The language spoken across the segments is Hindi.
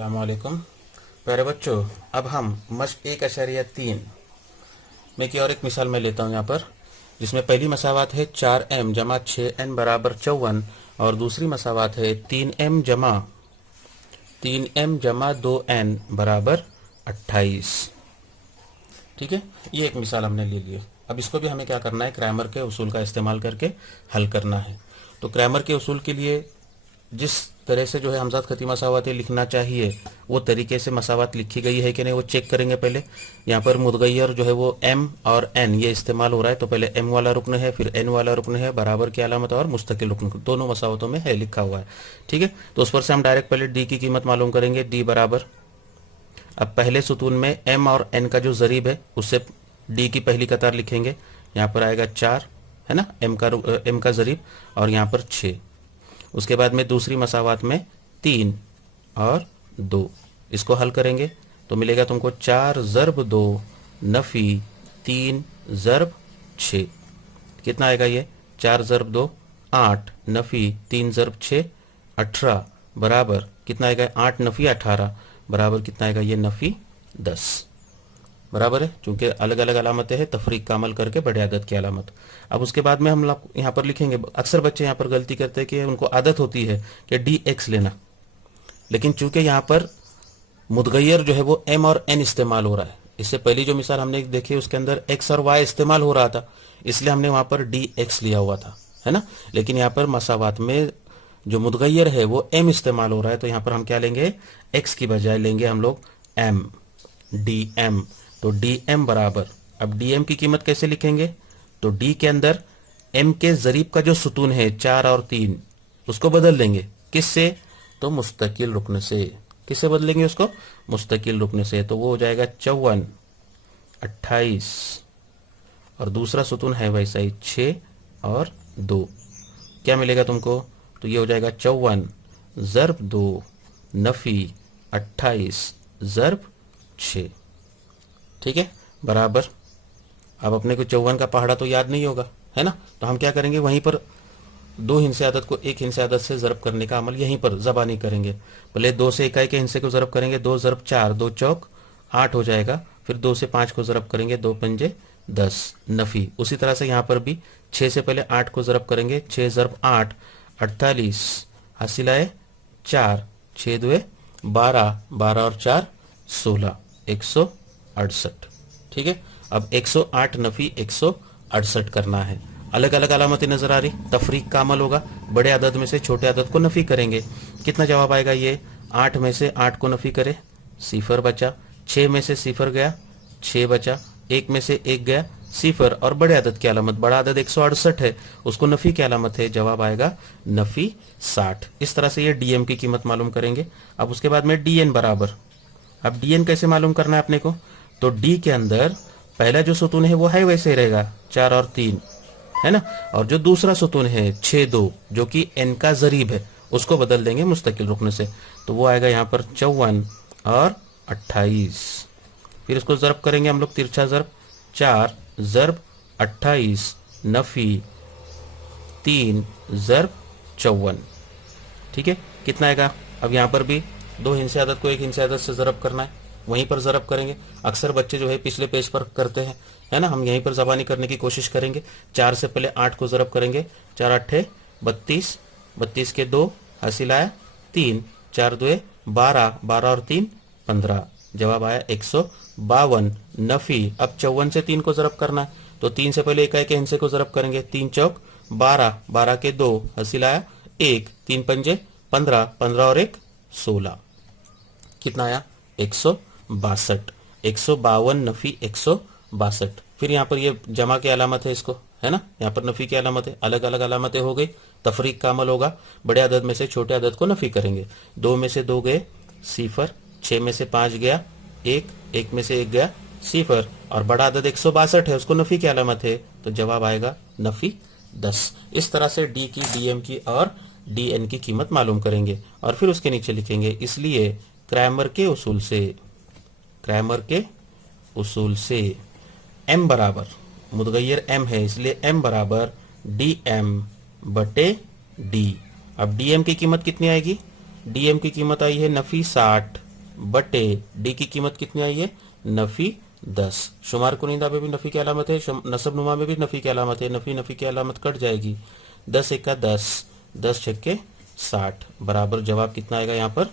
अस्सलामुअलैकुम प्यारे बच्चों। अब हम मश्क 1.3 में की और एक मिसाल मैं लेता हूँ यहाँ पर, जिसमें पहली मसावात है 4m जमा 6n बराबर 54 और दूसरी मसावात है 3m जमा 2n बराबर 28। ठीक है, ये एक मिसाल हमने ले ली है। अब इसको भी हमें क्या करना है, क्रैमर के उसूल का इस्तेमाल करके हल करना है। तो क्रैमर के उसूल के लिए जिस तरह से जो है हमज़ात खती मसावातें लिखना चाहिए वो तरीके से मसावात लिखी गई है कि नहीं वो चेक करेंगे। पहले यहाँ पर मुतगय्यर जो है वो m और n ये इस्तेमाल हो रहा है, तो पहले m वाला रुकन है, फिर n वाला रुकन है, बराबर की अलामत और मुस्तकिल रुकन दोनों मसावतों में है लिखा हुआ है। ठीक है, तो उस पर से हम डायरेक्ट पहले d की कीमत मालूम करेंगे। d बराबर, अब पहले सुतून में m और n का जो ज़रीब है उससे d की पहली कतार लिखेंगे। यहाँ पर आएगा 4 है ना, m का ज़रीब, और यहाँ पर 6। उसके बाद में दूसरी मसावात में 3 और 2, इसको हल करेंगे तो मिलेगा तुमको 4 ज़रब 2 नफ़ी 3 ज़रब 6। कितना आएगा ये, 4 ज़रब 2 8 नफ़ी 3 ज़रब 6 18 बराबर कितना आएगा, 8 नफ़ी 18 बराबर कितना आएगा, ये नफ़ी 10 बराबर है। चूंकि अलग अलग अलामतें हैं, तफरीक का अमल करके बड़े आदत की अलामत। अब उसके बाद में हम लोग यहाँ पर लिखेंगे, अक्सर बच्चे यहाँ पर गलती करते हैं कि उनको आदत होती है कि dx लेना, लेकिन चूंकि यहाँ पर मुतगय्यर जो है वो m और n इस्तेमाल हो रहा है। इससे पहली जो मिसाल हमने देखी उसके अंदर x और y इस्तेमाल हो रहा था, इसलिए हमने वहाँ पर dx लिया हुआ था, है ना। लेकिन यहाँ पर मसावात में जो मुतगय्यर है वो m इस्तेमाल हो रहा है, तो यहाँ पर हम क्या लेंगे, x की बजाय लेंगे हम लोग m, dm। तो dm बराबर, अब dm की कीमत कैसे लिखेंगे, तो d के अंदर m के ज़रीब का जो सुतून है 4 और 3 उसको बदल देंगे, किससे, तो मुस्तकिल रुकन से। किससे बदलेंगे उसको, मुस्तकिल रुकन से। तो वो हो जाएगा 54 28 और दूसरा सुतून है वैसा ही 6 और 2। क्या मिलेगा तुमको, तो ये हो जाएगा 54 ज़रब 2 नफ़ी 28 ज़रब 6। ठीक है, बराबर। अब अपने को 54 का पहाड़ा तो याद नहीं होगा, है ना, तो हम क्या करेंगे, वहीं पर 2 हिंसे आदत को 1 हिंसे आदत से ज़रब करने का अमल यहीं पर ज़बानी करेंगे। पहले 2 से इकाई के हिंसे को ज़रब करेंगे, 2 ज़रब 4 2 चौक 8 हो जाएगा। फिर 2 से 5 को ज़रब करेंगे, 2 पंजे 10 नफ़ी। उसी तरह से यहाँ पर भी 6 से पहले 8 को ज़रब करेंगे, 6 ज़रब 8 48 हासिल आए 4 6 दुए 12 12 और 4 16 168। ठीक है, अब 108 नफ़ी 168 करना है। अलग अलग अलामतें नज़र आ रही, तफरीक का अमल होगा, बड़े अदद में से छोटे अदद को नफ़ी करेंगे। कितना जवाब आएगा, ये 8 में से 8 को नफ़ी करे, 0 बचा, 6 में से 0 गया, 6 बचा, 1 में से 1 गया, 0, और बड़े अदद की अलामत, बड़ा अदद 168 है, उसको नफ़ी की अलामत है, जवाब आएगा नफ़ी 60। इस तरह से ये dm की कीमत मालूम करेंगे। अब उसके बाद में dn बराबर, अब dn कैसे मालूम करना है अपने को, तो d के अंदर पहला जो सुतून है वो है वैसे ही रहेगा 4 और 3, है ना, और जो दूसरा सुतून है 6 2 जो कि n का ज़रीब है उसको बदल देंगे मुस्तकिल रुकने से, तो वो आएगा यहाँ पर 54 और 28। फिर इसको ज़रब करेंगे हम लोग, तिरछा ज़रब, 4 ज़रब 28 नफ़ी 3 ज़रब 54। ठीक है, कितना आएगा, अब यहाँ पर भी 2 हिंसे आदत को 1 हिंसे आदत से ज़रब करना है, वहीं पर ज़रब करेंगे। अक्सर बच्चे जो है पिछले पेज पर करते हैं, है ना, हम यहीं पर ज़बानी करने की कोशिश करेंगे। 4 से पहले 8 को ज़रब करेंगे, 4 8 32 32 के 2 हासिल आया 3 4 2 12 12 और 3 15, जवाब आया 152 नफ़ी। अब 54 से 3 को ज़रब करना है, तो 3 से पहले इकाई के हिंसे को ज़रब करेंगे, 3 चौक 12 12 के 2 हासिल आया 1 3 पंजे 15 15 और 1 16। कितना आया, 162 152 नफ़ी 162। फिर यहाँ पर ये जमा की अलामत है, इसको, है ना, यहाँ पर नफ़ी की अलामत है, अलग अलग अलामतें हो गई, तफरीक का अमल होगा, बड़े अदद में से छोटे अदद को नफ़ी करेंगे। 2 में से 2 गए 0, 6 में से 5 गया 1, 1 में से 1 गया 0, और बड़ा अदद 162 है, उसको नफ़ी की अलामत है, तो जवाब आएगा नफ़ी 10। इस तरह से d की, dm की और dn की कीमत मालूम करेंगे और फिर उसके नीचे लिखेंगे, इसलिए क्रैमर के उसूल से m बराबर, मुतगय्यर m है इसलिए m बराबर dm बटे d। अब dm की कीमत कितनी आएगी, dm की कीमत आई है नफ़ी 60 बटे डी की कीमत कितनी आई है, नफी 10। शुमार कुनिंदा में भी नफी की अलामत है, नसब नुमा में भी नफी की अलामत है, नफी नफी की अलामत कट जाएगी, 10 एका 10, 10 छक्के 60, बराबर जवाब कितना आएगा यहाँ पर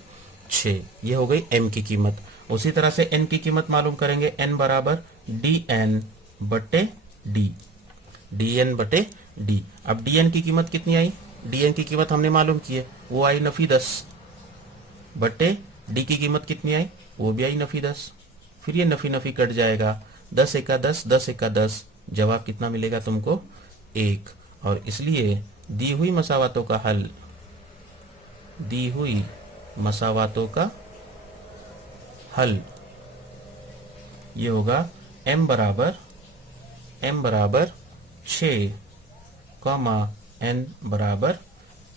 6। ये हो गई m की कीमत। उसी तरह से n की कीमत मालूम करेंगे, n बराबर dn बटे d, dn बटे d। अब dn की कीमत कितनी आई, dn की कीमत हमने मालूम की है, वो आई नफी 10, बटे d की कीमत कितनी आई, वो भी आई नफी 10। फिर ये नफी नफी कट जाएगा, 10 एका 10, 10 एका 10, जवाब कितना मिलेगा तुमको 1। और इसलिए दी हुई मसावातों का हल, दी हुई मसावातों का हल ये होगा m बराबर 6, n बराबर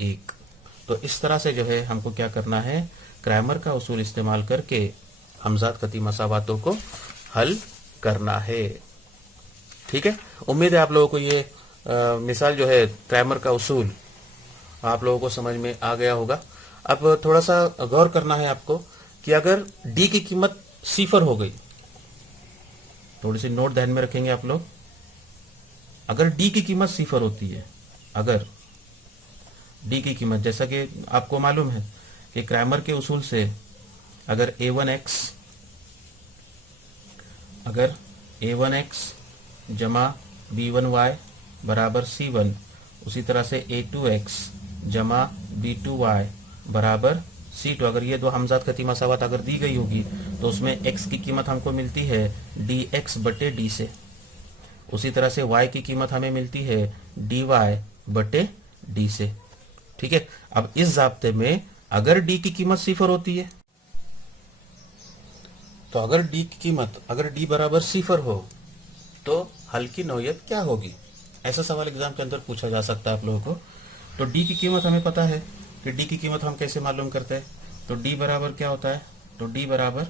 1। तो इस तरह से जो है हमको क्या करना है, क्रैमर का उसूल इस्तेमाल करके हमजाद खती मसावातों को हल करना है। ठीक है, उम्मीद है आप लोगों को ये मिसाल जो है क्रैमर का उसूल आप लोगों को समझ में आ गया होगा। अब थोड़ा सा गौर करना है आपको कि अगर डी की कीमत 0 हो गई, थोड़ी सी नोट ध्यान में रखेंगे आप लोग। अगर डी की कीमत 0 होती है, अगर डी की कीमत, जैसा कि आपको मालूम है कि क्रैमर के उसूल से अगर a1x जमा b1y बराबर c1, उसी तरह से a2x जमा b2y बराबर c2, अगर ये दो हमजाद खती मसावत अगर दी गई होगी तो उसमें x की कीमत हमको मिलती है dx बटे d से, उसी तरह से y की कीमत हमें मिलती है dy बटे d से। ठीक है, अब इस ज़ाब्ते में अगर d की कीमत 0 होती है, तो अगर d की कीमत, अगर d बराबर 0 हो तो हल की नौयत क्या होगी, ऐसा सवाल एग्जाम के अंदर पूछा जा सकता है आप लोगों को। तो d की कीमत हमें पता है कि d की कीमत हम कैसे मालूम करते हैं, तो d बराबर क्या होता है, तो d बराबर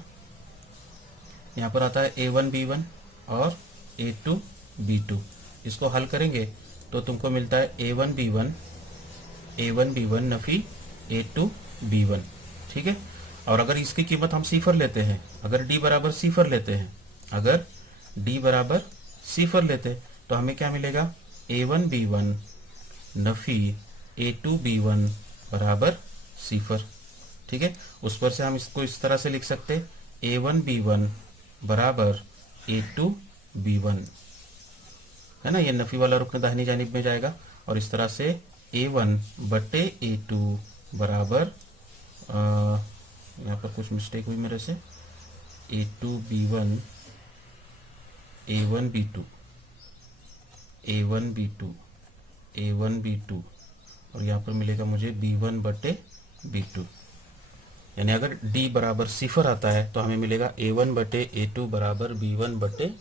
यहाँ पर आता है a1 b1 और a2 b2। इसको हल करेंगे तो तुमको मिलता है a1 b1 Nafi a2 b1। ठीक है, और अगर इसकी कीमत हम 0 लेते हैं, अगर d बराबर 0 लेते हैं, अगर d बराबर 0 लेते तो हमें क्या मिलेगा, a1 b1 Nafi a2 b1 बराबर 0। ठीक है, उस पर से हम इसको इस तरह से लिख सकते हैं, a1 b1 बराबर a2 b1, है ना, ये नफी वाला रुकन दाहिनी जानिब में जाएगा, और इस तरह से a1 बटे a2 बराबर, यहाँ पर कुछ मिस्टेक हुई मेरे से, a2 b1 a1 b2 a1 b2 a1 b2, और यहाँ पर मिलेगा मुझे b1 बटे b2। यानी अगर d बराबर 0 आता है तो हमें मिलेगा a1 बटे a2 बराबर b1 बटे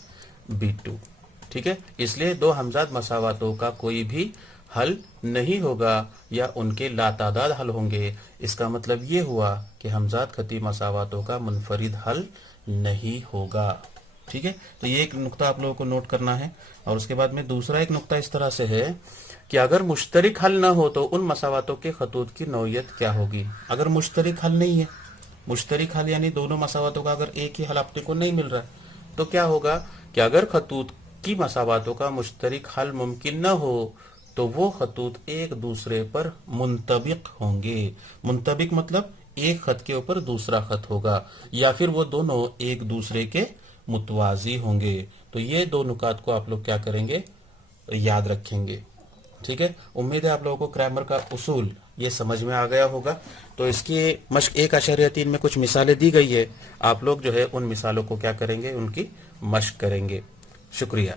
b2। ठीक है, इसलिए दो हमजाद मसावातों का कोई भी हल नहीं होगा या उनके लातादाद हल होंगे। इसका मतलब ये हुआ कि हमजाद खती मसावातों का मुनफरिद हल नहीं होगा। ठीक है, तो ये एक नुक्ता आप लोगों को नोट करना है। और उसके बाद में दूसरा एक नुक्ता इस तरह से है कि अगर मुश्तरिक हल ना हो तो उन मसावातों के खतूत की नौयत क्या होगी। अगर मुश्तरिक हल नहीं है, मुश्तरिक हल यानी दोनों मसावातों का अगर एक ही हल आपने को नहीं मिल रहा तो क्या होगा कि अगर खतूत की मसावातों का मुश्तरिक हल मुमकिन न हो तो वो खतूत एक दूसरे पर मुंतबिक होंगे। मुंतबिक मतलब एक खत के ऊपर दूसरा खत होगा, या फिर वो दोनों एक दूसरे के मुतवाजी होंगे। तो ये दो नुकात को आप लोग क्या करेंगे, याद रखेंगे। ठीक है, उम्मीद है आप लोगों को क्रैमर का उसूल ये समझ में आ गया होगा। तो इसकी मश्क 1.3 में कुछ मिसालें दी गई है, आप लोग जो है उन मिसालों को क्या करेंगे, उनकी मश्क करेंगे। शुक्रिया।